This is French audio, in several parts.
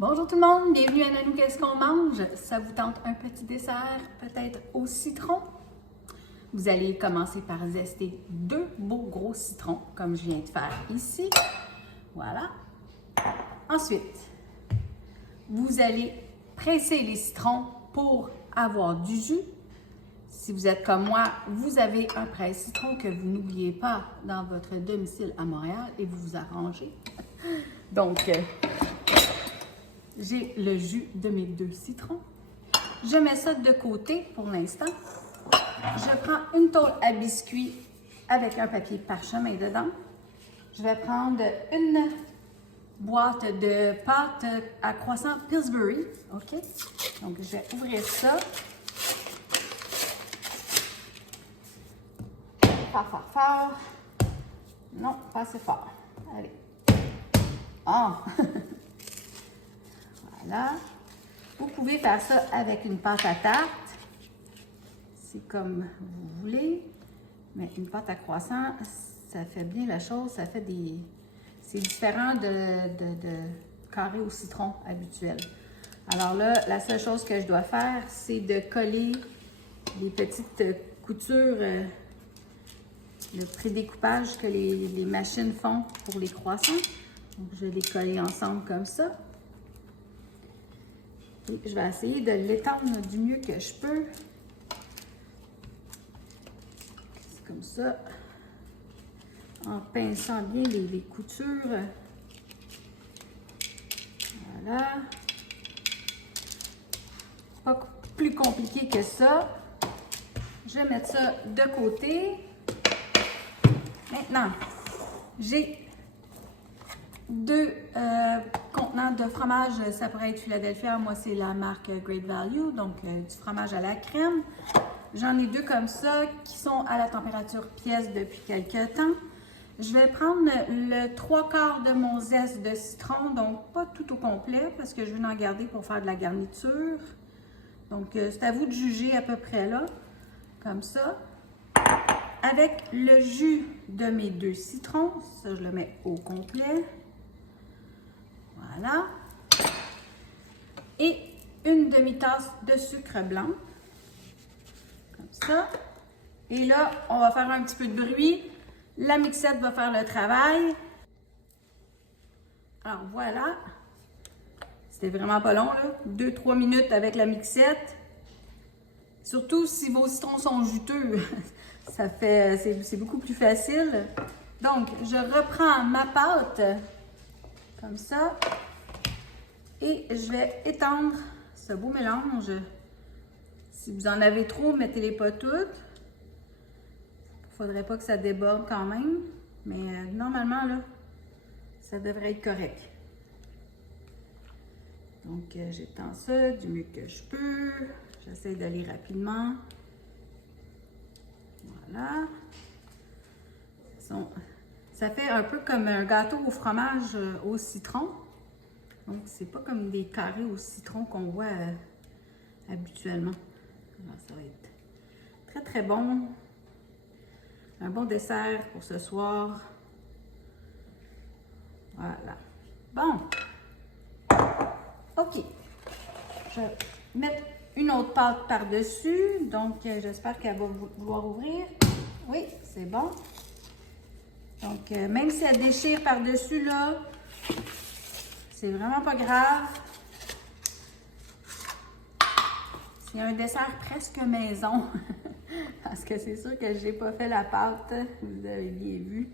Bonjour tout le monde, bienvenue à Nanou Qu'est-ce qu'on mange? Ça vous tente un petit dessert, peut-être au citron? Vous allez commencer par zester 2 beaux gros citrons, comme je viens de faire ici. Voilà. Ensuite, vous allez presser les citrons pour avoir du jus. Si vous êtes comme moi, vous avez un presse-citron que vous n'oubliez pas dans votre domicile à Montréal et vous vous arrangez. Donc, j'ai le jus de mes 2 citrons. Je mets ça de côté pour l'instant. Je prends une tôle à biscuits avec un papier parchemin dedans. Je vais prendre une boîte de pâte à croissant Pillsbury. OK? Donc, je vais ouvrir ça. Fort. Non, pas assez fort. Allez. Oh! Voilà. Vous pouvez faire ça avec une pâte à tarte. C'est comme vous voulez. Mais une pâte à croissant, ça fait bien la chose. Ça fait des... C'est différent de carré au citron habituel. Alors là, la seule chose que je dois faire, c'est de coller les petites coutures, le prédécoupage que les machines font pour les croissants. Donc, je vais les coller ensemble comme ça. Et je vais essayer de l'étendre du mieux que je peux. C'est comme ça. En pinçant bien les coutures. Voilà. Pas plus compliqué que ça. Je vais mettre ça de côté. Maintenant, j'ai 2 contenants de fromage. Ça pourrait être Philadelphia. Moi, c'est la marque Great Value, donc du fromage à la crème. J'en ai 2 comme ça qui sont à la température pièce depuis quelques temps. Je vais prendre le 3/4 de mon zeste de citron, donc pas tout au complet parce que je veux en garder pour faire de la garniture. Donc, c'est à vous de juger à peu près là, comme ça. Avec le jus de mes 2 citrons, ça je le mets au complet. Voilà. Et une demi-tasse de sucre blanc. Comme ça. Et là, on va faire un petit peu de bruit. La mixette va faire le travail. Alors voilà. C'était vraiment pas long, là. 2-3 minutes avec la mixette. Surtout si vos citrons sont juteux. C'est beaucoup plus facile. Donc, je reprends ma pâte comme ça et je vais étendre ce beau mélange. Si vous en avez trop, mettez-les pas toutes. Il ne faudrait pas que ça déborde quand même, mais normalement, là, ça devrait être correct. Donc, j'étends ça du mieux que je peux. J'essaie d'aller rapidement. Voilà. Ça fait un peu comme un gâteau au fromage au citron. Donc, c'est pas comme des carrés au citron qu'on voit habituellement. Alors, ça va être très, très bon. Un bon dessert pour ce soir. Voilà. Bon. OK. Je vais mettre une autre pâte par-dessus. Donc, j'espère qu'elle va vouloir ouvrir. Oui, c'est bon. Donc, même si elle déchire par-dessus, là, c'est vraiment pas grave. C'est un dessert presque maison. Parce que c'est sûr que je n'ai pas fait la pâte. Vous avez bien vu.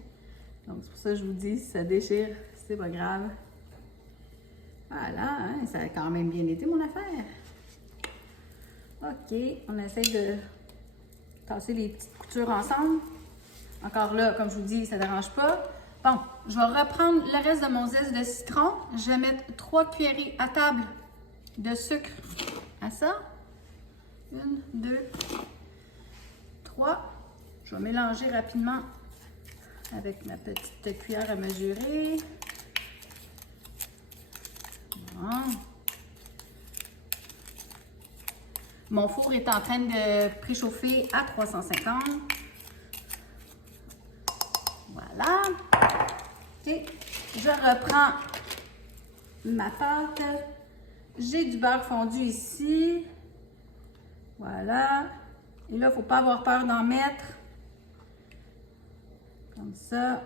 Donc, c'est pour ça que je vous dis, si ça déchire, c'est pas grave. Voilà, hein, ça a quand même bien été mon affaire. OK, on essaie de tasser les petites coutures ensemble. Encore là, comme je vous dis, ça ne dérange pas. Bon, je vais reprendre le reste de mon zeste de citron. Je vais mettre 3 cuillerées à table de sucre à ça. 1, 2, 3. Je vais mélanger rapidement avec ma petite cuillère à mesurer. Bon. Mon four est en train de préchauffer à 350. Voilà. OK. Je reprends ma pâte. J'ai du beurre fondu ici. Voilà. Et là, il ne faut pas avoir peur d'en mettre. Comme ça.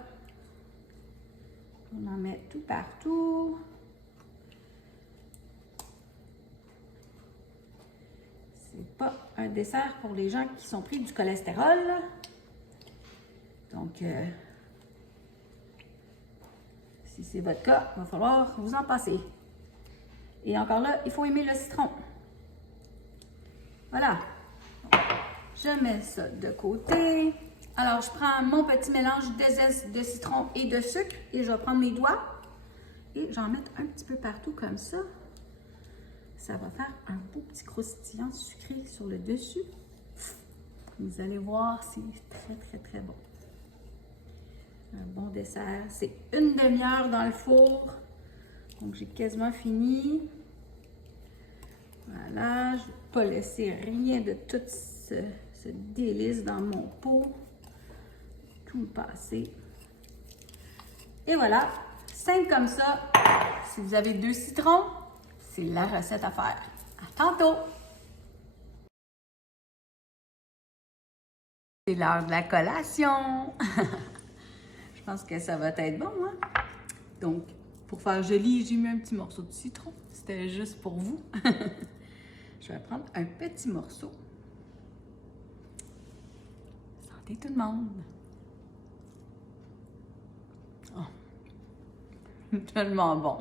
On en met tout partout. C'est pas un dessert pour les gens qui sont pris du cholestérol. Donc, si c'est votre cas, il va falloir vous en passer. Et encore là, il faut aimer le citron. Voilà. Je mets ça de côté. Alors, je prends mon petit mélange de zeste de citron et de sucre et je vais prendre mes doigts et j'en mets un petit peu partout comme ça. Ça va faire un beau petit croustillant sucré sur le dessus. Vous allez voir, c'est très, très, très bon. Un bon dessert. C'est une demi-heure dans le four. Donc, j'ai quasiment fini. Voilà, je ne vais pas laisser rien de tout ce délice dans mon pot. Tout passer. Et voilà, simple comme ça. Si vous avez 2 citrons, c'est la recette à faire. À tantôt! C'est l'heure de la collation! Je pense que ça va être bon, hein? Donc, pour faire joli, j'ai mis un petit morceau de citron. C'était juste pour vous. Je vais prendre un petit morceau. Santé tout le monde! Oh. Tellement bon!